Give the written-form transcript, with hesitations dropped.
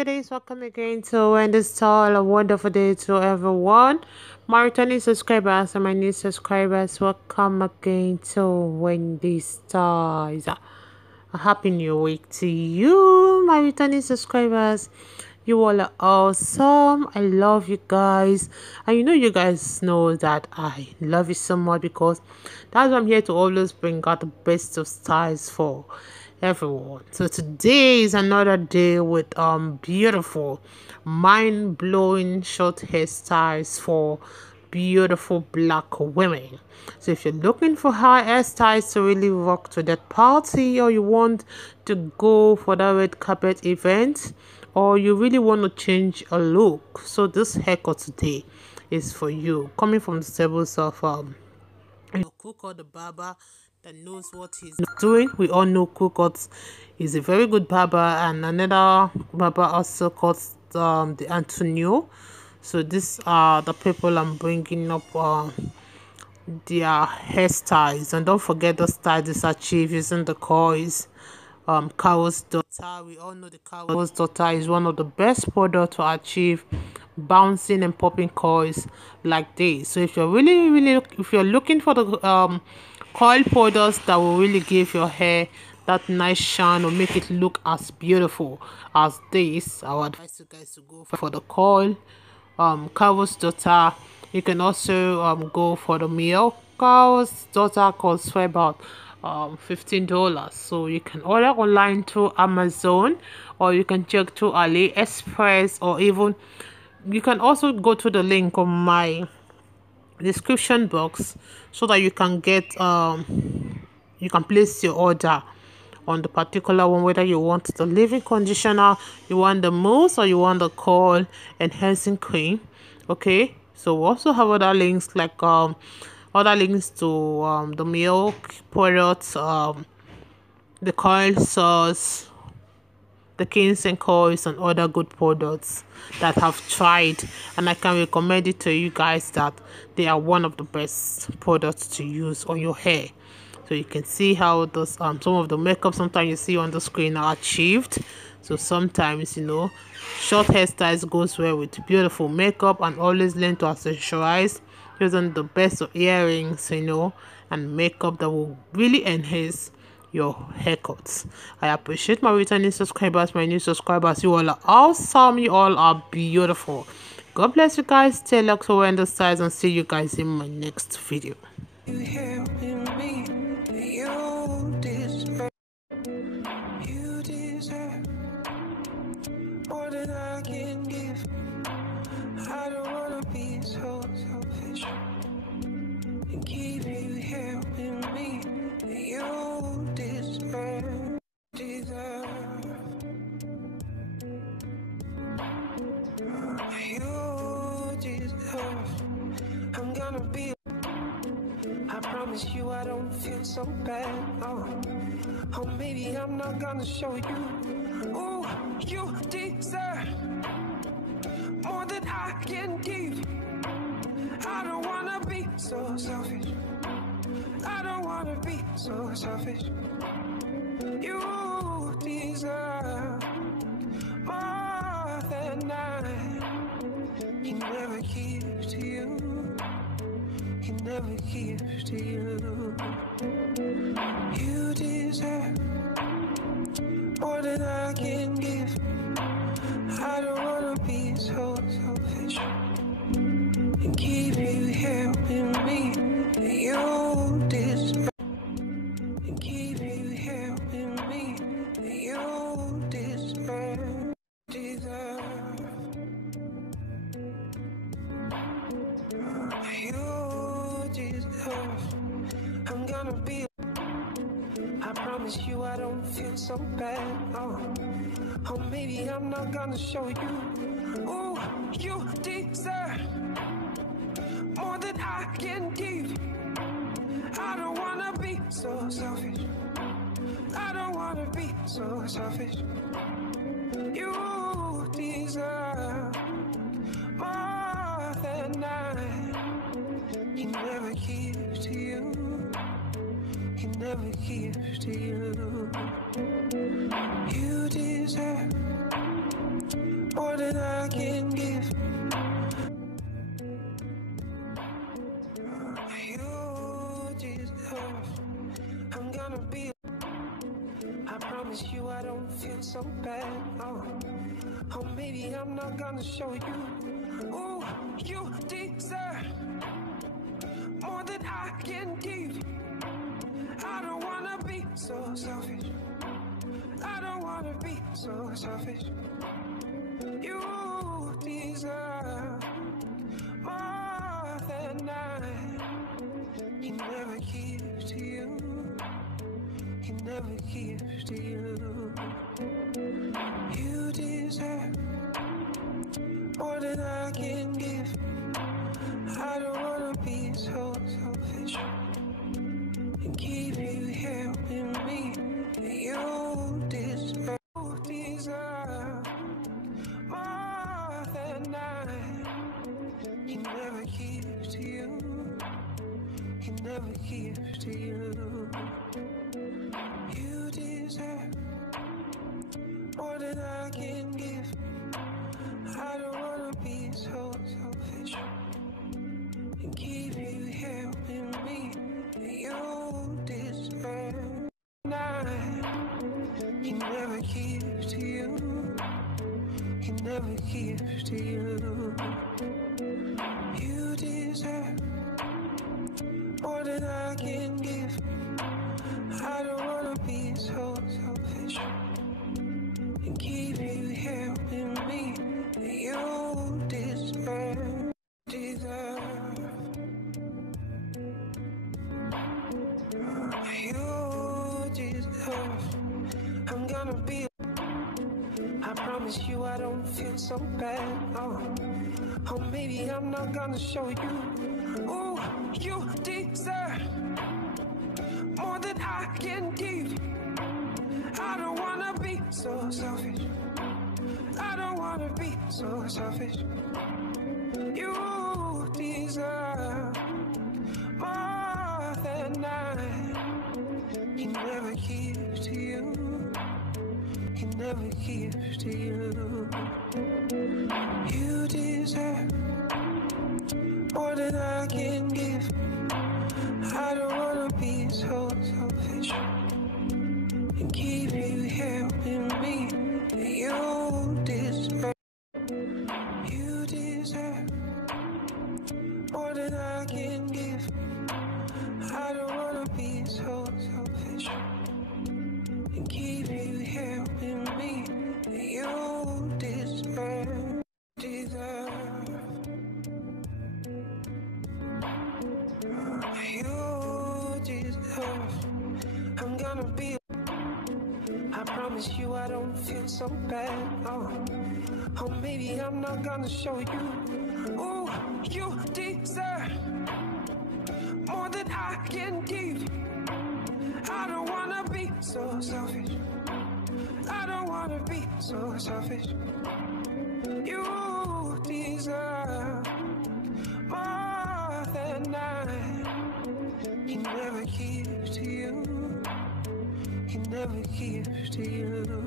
good days, welcome again to Wendy Style. A wonderful day to everyone. My returning subscribers and my new subscribers, welcome again to Wendy Styles. A happy new week to you, my returning subscribers. You all are awesome. I love you guys. And you guys know that I love you so much because that's why I'm here to always bring out the best of styles for everyone. So today is another day with beautiful, mind-blowing short hairstyles for beautiful black women. So if you're looking for hairstyles to really rock to that party, or you want to go for that red carpet event, or you really want to change a look, so this haircut today is for you, coming from the tables of Coco, the barber that knows what he's doing. We all know Coco is a very good barber, and another barber also called the Antonio. So these are the people I'm bringing up their hairstyles. And don't forget the style is achieved using the coils. Cow's daughter, we all know the cow's daughter is one of the best products to achieve bouncing and popping coils like this. So if you're if you're looking for the coil products that will really give your hair that nice shine or make it look as beautiful as this, I would advise you guys to go for the coil cow's daughter. You can also go for the MIELLE. Cow's daughter costs for about $15. So you can order online through Amazon, or you can check through AliExpress, or even you can also go to the link on my description box so that you can get you can place your order on the particular one, whether you want the leave-in conditioner, you want the mousse, or you want the coil enhancing cream. Okay, so we also have other links like other links to the milk products, the coil sauce, the ginseng coils, and other good products that I've tried, and I can recommend it to you guys that they are one of the best products to use on your hair. So you can see how those some of the makeup sometimes you see on the screen are achieved. So sometimes short hairstyles goes well with beautiful makeup, and always learn to accessorize using the best of earrings and makeup that will really enhance your haircuts. I appreciate my returning subscribers, my new subscribers. You all are awesome. You all are beautiful. God bless you guys. Stay locked to Wendy Styles, and see you guys in my next video. You deserve more than I can give. I don't wanna be so selfish and keep you here with me. You deserve. You deserve. I'm gonna be. I promise you I don't feel so bad. Oh, maybe I'm not gonna show you. Oh, you deserve more than I can give. I don't wanna be so selfish. I don't wanna be so selfish. You deserve more than I can never give to you. Can never give to you. You deserve more than I can give. I don't wanna be so selfish and keep you here with me. You deserve and keep you here with me. You deserve. You deserve. I'm gonna be. I promise you I don't feel so bad. Oh, maybe I'm not gonna show you. Oh, you deserve more than I can give. I don't wanna be so selfish. I don't wanna be so selfish. You deserve more than I can never give to you. Can never give to you. You deserve than I can give. You deserve. I'm gonna be. I promise you I don't feel so bad. Oh, maybe I'm not gonna show you. Ooh, you deserve more than I can give. I don't wanna be so selfish. I don't wanna be so selfish. You deserve more than I can never give to you. Can never give to you. You deserve more than I can give. I don't wanna be so selfish and keep you here with me. You deserve more than I can never give to you. Can never give to you. You deserve more than I can give. I don't wanna be so selfish and keep you here with me. You deserve. I can never give to you. Can never give to you. You deserve more than I can give. I don't wanna be so selfish and keep you here with me. You deserve. You deserve. I'm gonna be. I promise you I don't feel so bad. Oh, maybe I'm not gonna show you. Ooh, you deserve more than I can give. I don't wanna be so selfish. I don't wanna be so selfish. You deserve more than I can never give to you. Can never give to you. You deserve more than I can give. I don't wanna be so selfish and keep you here with me. You deserve. You deserve more than I can give. I don't wanna be so selfish and keep you here with me. You deserve. You deserve. I'm gonna be. I promise you I don't feel so bad. Oh, maybe I'm not gonna show you. Ooh, you deserve more than I can give. I don't wanna be so selfish. I don't wanna be so selfish. You deserve more than I can never give to you. Can never give to you.